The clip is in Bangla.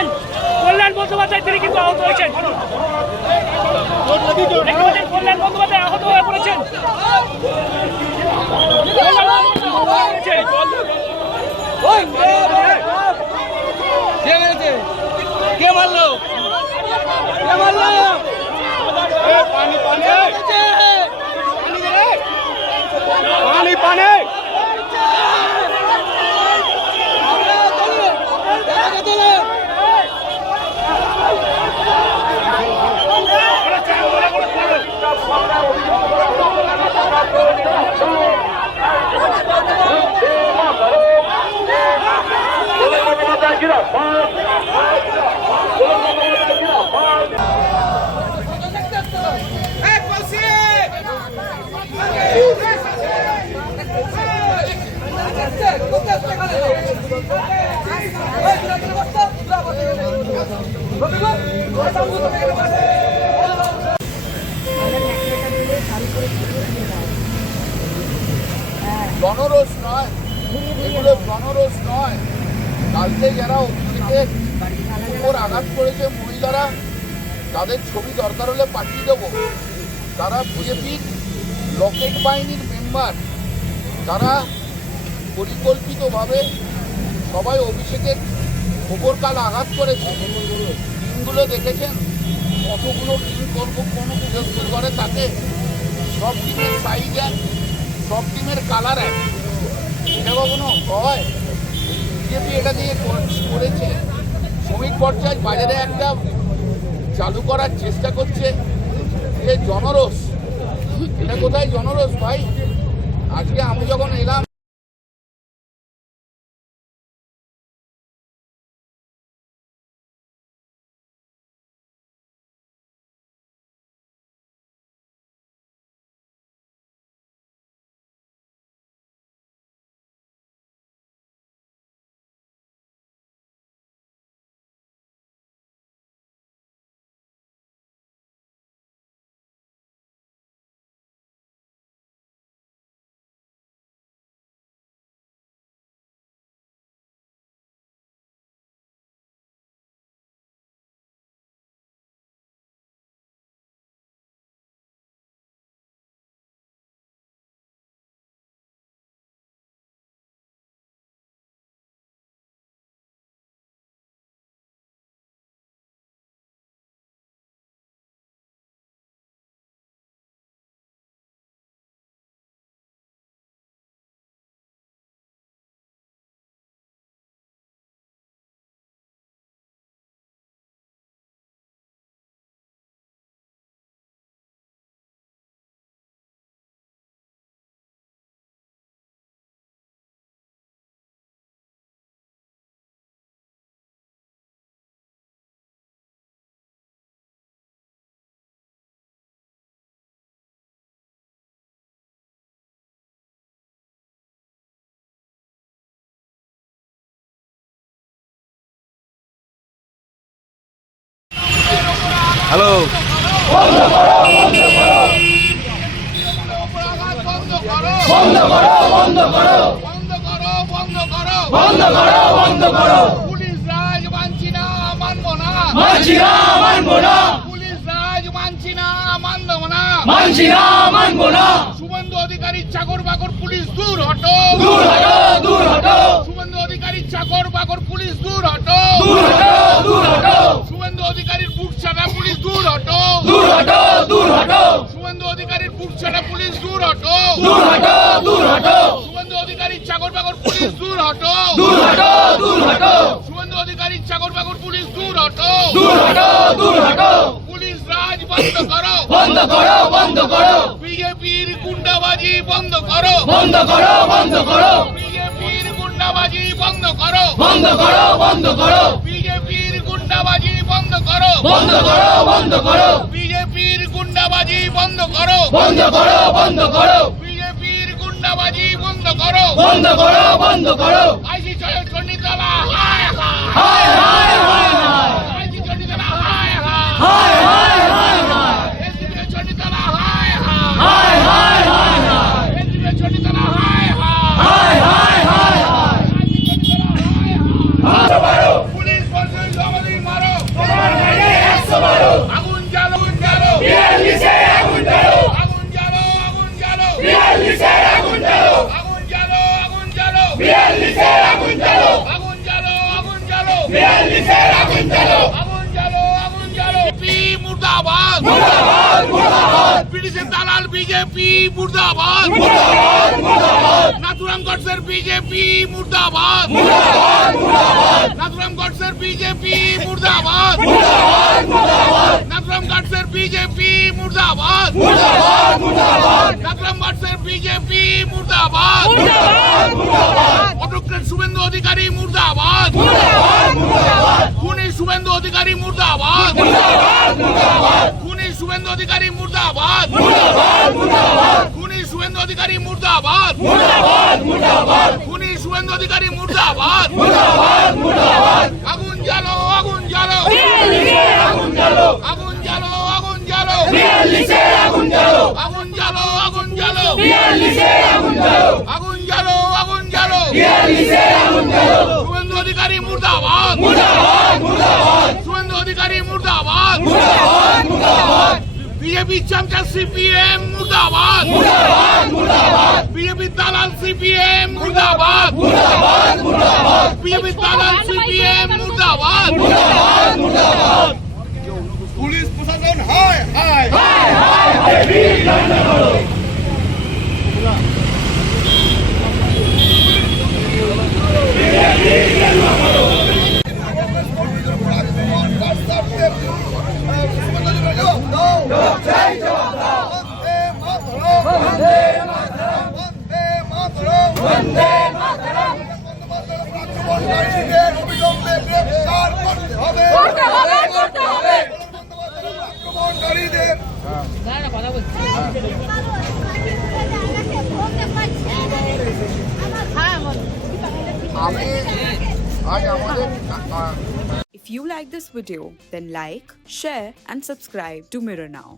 পাচ্ছেন কল্যাণ বন্দ্যোপাধ্যায়, তিনি কিন্তু আহত হয়েছেন। কল্যাণ বন্দ্যোপাধ্যায় আহত হয়ে পড়েছেন। কে মারলো? পানি পানি পানি পানি জনরোষ নয়, এগুলো জনরোষ নয়। কালকে যারা অভিযোগের উপর আঘাত করেছে মহিলারা, তাদের ছবি দরকার হলে পাঠিয়ে দেবো। তারা বিজেপির লকেট বাহিনীর মেম্বার, তারা পরিকল্পিতভাবে সবাই অভিষেকের খবর কাল আঘাত করেছে। টিমগুলো দেখেছেন কতগুলো টিম করবো, কোনো বিজেপির ঘরে থাকে, সব টিমের সাইজ এক, সব টিমের কালার এক। এটা কখনো হয়? বিজেপি এটা দিয়ে করেছে। শ্রমিক পর্যায়ে বাজারে একটা চালু করার চেষ্টা করছে, যে জনরোষ। এটা কোথায় জনরোষ ভাই? আজকে আমি যখন এলাম হ্যালো, পুলিশ রাজ মানছি না, মানবো না। পুলিশ রাজ মানছি না, মানবো না। শুভেন্দু অধিকারী চাকর বাকর পুলিশ দূর হটো। শুভেন্দু অধিকারী চাকর বাকর পুলিশ দূর হটো। শুভেন্দু অধিকারীর বুক ছাড়া পুলিশ দূর হটো। শুভেন্দু অধিকারীর বুক ছাড়া পুলিশ দূর হটো। শুভেন্দু অধিকারীর চাকর বাকর পুলিশ দূর হটো। শুভেন্দু অধিকারীর চাকর বাকর পুলিশ দূর হটো। পুলিশ রাজ বন্ধ করো, বিজেপির গুন্ডাবাজি বন্ধ করো, বিজেপির গুন্ডাবাজি বন্ধ করো, বিজেপির গুন্ডাবাজি বন্ধ করো, বিজেপির গুন্ডাবাজি বন্ধ করো, বিজেপির গুন্ডাবাজি বন্ধ করো। আইসি চণ্ডীতলা হায় হায়, আইসি চণ্ডীতলা হায় হায়, এসডিপিও চণ্ডীতলা হায় হায়, এসডিপিও চণ্ডীতলা হায় হায়, পুলিশ বন্ধ পুলিশের দালাল বিজেপি মুর্দাবাদ, নাথুরাম গডসের বিজেপি মুর্দাবাদ, নাথুরাম গডসের বিজেপি মুর্দাবাদ, নাথুরাম গডসের বিজেপি মুর্দাবাদ, নাথুরাম গডসের বিজেপি মুর্দাবাদ, অটোক্রেট শুভেন্দু অধিকারী মুর্দাবাদ, খুনি শুভেন্দু অধিকারী মুর্দাবাদ, খুনি শুভেন্দু অধিকারী মুর্দাবাদ, খুনি শুভেন্দু অধিকারী মুর্দাবাদ, খুনি শুভেন্দু অধিকারী মুর্দাবাদ, আগুন জ্বালো আগুন জ্বালো আগুন জ্বালো আগুন জ্বালো আগুন জ্বালো আগুন জ্বালো আগুন জ্বালো আগুন জ্বালো আগুন জ্বালো আগুন জ্বালো শুভেন্দু অধিকারী মুর্দাবাদ, শুভেন্দু অধিকারী মুর্দাবাদ, বিজেপি চামচা সিপিএম মুর্দাবাদ, বিজেপি দালাল সিপিএম মুর্দাবাদ, বিজেপি দালাল সিপিএম মুর্দাবাদ, পুলিশ প্রশাসন হায় হায় অবিলম্বে গ্রেফতার করতে হবে, আক্রমণকারীদের আমি আজ আমাদের If you like this video, then like, share and subscribe to Mirror Now.